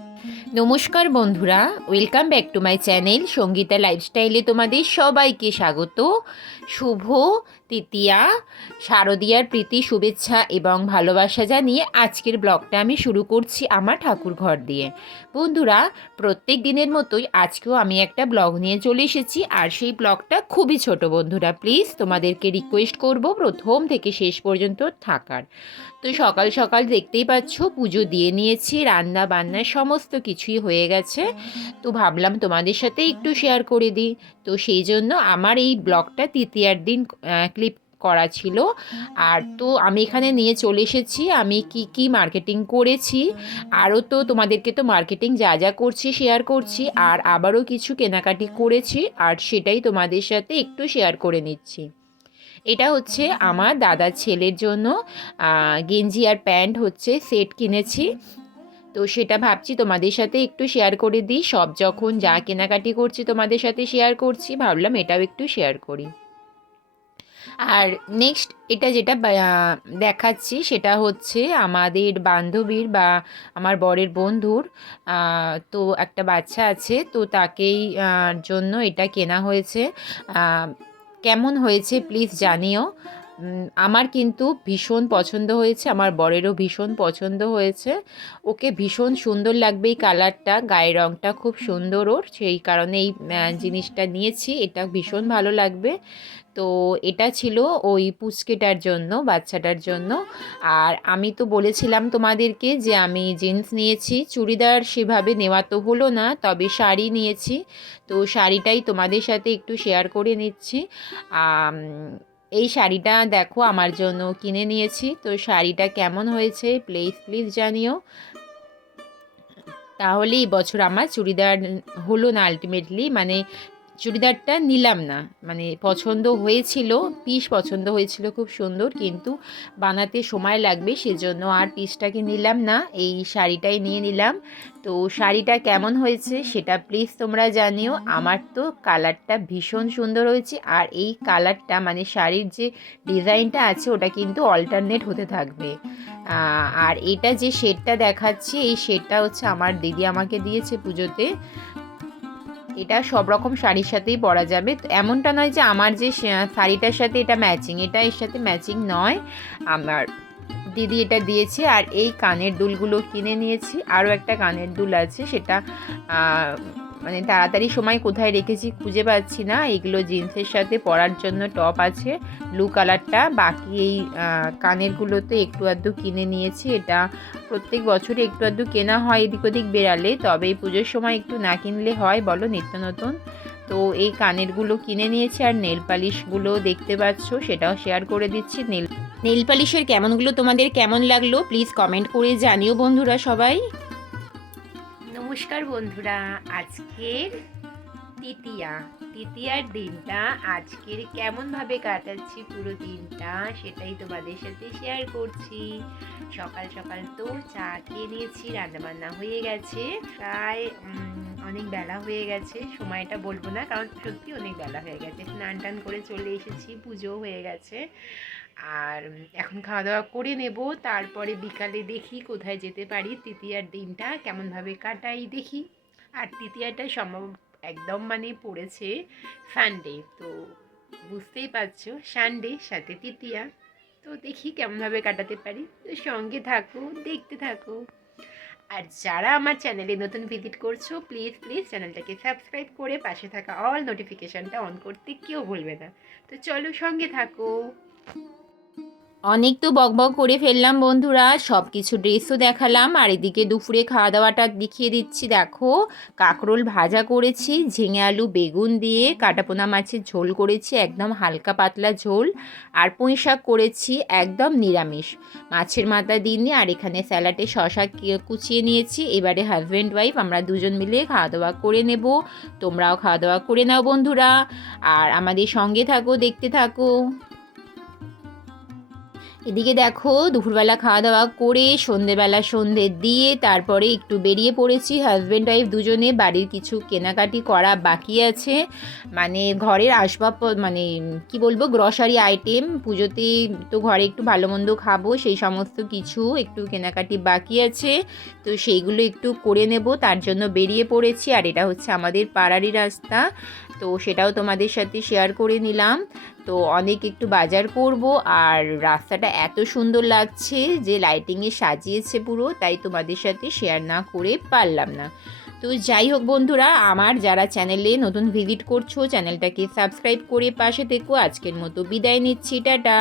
Mm-hmm. নমস্কার বন্ধুরা welcome back to my channel Sangeeta লাইফস্টাইলে তোমাদের সবাইকে স্বাগত। শুভ তৃতীয়া, শারদীয়ার প্রীতি, শুভেচ্ছা এবং ভালোবাসা জানিয়ে আজকের ব্লগটা আমি শুরু করছি আমার ঠাকুর ঘর দিয়ে। বন্ধুরা, প্রত্যেক দিনের মতোই আজকেও আমি একটা ব্লগ নিয়ে চলে এসেছি, আর সেই ব্লগটা খুবই ছোট বন্ধুরা প্লিজ তোমাদেরকে রিকোয়েস্ট করব প্রথম থেকে শেষ পর্যন্ত থাকার। তো সকাল সকাল দেখতেই পাচ্ছ, পুজো দিয়ে নিয়েছি রান্না বান্না সমস্ত কিছুই হয়ে গেছে। তো ভাবলাম তোমাদের সাথে একটু শেয়ার করে দিই। তো সেই জন্য আমার এই ব্লগটা তৃতীয়ার দিন ক্লিপ করা ছিল। আর তো আমি এখানে নিয়ে চলে এসেছি। আমি কি কি মার্কেটিং করেছি আরও তো তোমাদেরকে তো মার্কেটিং যা যা করছি শেয়ার করছি। আর আবারও কিছু কেনাকাটি করেছি। আর সেটাই তোমাদের সাথে একটু শেয়ার করে নিচ্ছি। এটা হচ্ছে আমার দাদার ছেলের জন্য গেঞ্জি আর প্যান্ট হচ্ছে সেট কিনেছি। তো সেটা ভাবছি তোমাদের সাথে একটু শেয়ার করে দিই। সব যখন যা কেনাকাটি করছি তোমাদের সাথে শেয়ার করছি, ভাবলাম এটাও একটু শেয়ার করি। আর নেক্সট এটা যেটা দেখাচ্ছি সেটা হচ্ছে আমাদের বান্ধবীর বা আমার বরের বন্ধুর তো একটা বাচ্চা আছে, তো তাকেই জন্য এটা কেনা হয়েছে। কেমন হয়েছে প্লিজ জানিও। আমার কিন্তু ভীষণ পছন্দ হয়েছে, আমার বরেরও ভীষণ পছন্দ হয়েছে। ওকে ভীষণ সুন্দর লাগবে এই কালারটা, গায়ের রঙটা খুব সুন্দর ওর, সেই কারণে এই জিনিসটা নিয়েছি, এটা ভীষণ ভালো লাগবে। তো এটা ছিল ওই পুচকেটার জন্য, বাচ্চাটার জন্য। আর আমি তো বলেছিলাম তোমাদেরকে যে আমি জিন্স নিয়েছি, চুড়িদার সেভাবে নেওয়া তো হলো না, তবে শাড়ি নিয়েছি। তো শাড়িটাই তোমাদের সাথে একটু শেয়ার করে নিচ্ছি। এই শাড়িটা দেখো আমার জন্য কিনে নিয়েছি। তো শাড়িটা কেমন হয়েছে প্লিজ প্লিজ জানিও। তাহলে এই বছর আমার চুড়িদার হলো না আলটিমেটলি মানে চুড়িদারটা নিলাম না। মানে পছন্দ হয়েছিল, পিস পছন্দ হয়েছিল খুব সুন্দর, কিন্তু বানাতে সময় লাগবে, সেজন্য আর পিসটাকে নিলাম না, এই শাড়িটাই নিয়ে নিলাম। তো শাড়িটা কেমন হয়েছে সেটা প্লিজ তোমরা জানিও। আমার তো কালারটা ভীষণ সুন্দর হয়েছে, আর এই কালারটা মানে শাড়ির যে ডিজাইনটা আছে, ওটা কিন্তু অল্টারনেট হতে থাকবে। আর এটা যে শেডটা দেখাচ্ছি, এই শেডটা হচ্ছে আমার দিদি আমাকে দিয়েছে পুজোতে। এটা সব রকম শাড়ির সাথেই পরা যাবে। তো এমনটা নয় যে আমার যে শাড়িটার সাথে এটা ম্যাচিং এটা এর সাথে ম্যাচিং নয়। আমার দিদি এটা দিয়েছে আর এই কানের দুলগুলো কিনে নিয়েছি। আরও একটা কানের দুল আছে, সেটা মানে তাড়াতাড়ি সময় কোথায় রেখেছি খুঁজে পাচ্ছি না। এগুলো জিন্সের সাথে পরার জন্য টপ আছে। ব্লু কালারটা। বাকি এই কানেরগুলোতে একটু আধটু কিনে নিয়েছি। এটা প্রত্যেক বছরে একটু আধটু কেনা হয় এদিক ওদিক বেরালে তবে এই পুজোর সময় একটু না কিনলে হয় বলো নিত্য নতুন। তো এই কানেরগুলো কিনে নিয়েছি আর নেল পালিশগুলো দেখতে পাচ্ছ, সেটাও শেয়ার করে দিচ্ছি। নেল নেল পালিশের কেমনগুলো তোমাদের কেমন লাগল? প্লিজ কমেন্ট করে জানিও বন্ধুরা সবাই। নমস্কার বন্ধুরা, আজকের তৃতীয়া। তৃতীয়ার দিনটা আজকের কেমনভাবে কাটাচ্ছি পুরো দিনটা সেটাই তোমাদের সাথে শেয়ার করছি। সকাল সকাল তো চা খেয়ে নিয়েছি, রান্নাবান্না হয়ে গেছে। প্রায় অনেক বেলা হয়ে গেছে, সময়টা বলব না কারণ সত্যি অনেক বেলা হয়ে গেছে। স্নান টান করে চলে এসেছি পুজো হয়ে গেছে। আর এখন খাওয়া দাওয়া করে নেব। তারপরে বিকালে দেখি কোথায় যেতে পারি। তৃতীয়ার দিনটা কেমনভাবে কাটাই দেখি। আর তৃতীয়াটা সম্ভব একদম মানে পড়েছে সানডে তো বুঝতেই পারছ সানডে সাথে তৃতীয়া। তো দেখি কেমনভাবে কাটাতে পারি। তো সঙ্গে থাকো, দেখতে থাকো। আর যারা আমার চ্যানেলে নতুন ভিজিট করছ, প্লিজ প্লিজ চ্যানেলটাকে সাবস্ক্রাইব করে পাশে থাকা অল নোটিফিকেশানটা অন করতে কেউ ভুলবে না। তো চলো সঙ্গে থাকো। অনেক তো বকবক করে ফেললাম বন্ধুরা সব কিছু ড্রেসও দেখালাম, আর এদিকে দুপুরে খাওয়া দাওয়াটা দেখিয়ে দিচ্ছি। দেখো, কাঁকরোল ভাজা করেছি, ঝিঙে আলু, বেগুন দিয়ে, কাটাপোনা মাছের ঝোল করেছি, একদম হালকা পাতলা ঝোল, আর পুঁই শাক করেছি, একদম নিরামিষ। মাছের মাথা দিইনি, আর এখানে স্যালাডে শশা কুচিয়ে নিয়েছি। এবারে হাজব্যান্ড ওয়াইফ, আমরা দুজন মিলে খাওয়া দাওয়া করে নেব। তোমরাও খাওয়া দাওয়া করে নাও বন্ধুরা, আর আমাদের সঙ্গে থাকো, দেখতে থাকো। এদিকে দেখো, দুপুরবেলা খাওয়া দাওয়া করে সন্ধেবেলা সন্ধে দিয়ে তারপরে একটু বেরিয়ে পড়েছি। হাজব্যান্ড ওয়াইফ দুজনে বাড়ির কিছু কেনাকাটি করা বাকি আছে। মানে ঘরের আসবাব মানে কি বলব গ্রসারি আইটেম পুজোতে তো ঘরে একটু ভালো মন্দ খাব, সেই সমস্ত কিছু একটু কেনাকাটি বাকি আছে। তো সেইগুলো একটু করে নেব, তার জন্য বেরিয়ে পড়েছি। আর এটা হচ্ছে আমাদের পাড়ারই রাস্তা। তো সেটাও তোমাদের সাথে শেয়ার করে নিলাম। তো অনেক একটু বাজার করব আর রাস্তাটা এত সুন্দর লাগছে যে লাইটিংয়ে সাজিয়েছে পুরো, তাই তোমাদের সাথে শেয়ার না করে পারলাম না। তো যাই হোক বন্ধুরা, আমার যারা চ্যানেলে নতুন ভিজিট করছ চ্যানেলটাকে সাবস্ক্রাইব করে পাশে থেকো। আজকের মতো বিদায় নিচ্ছি, টাটা।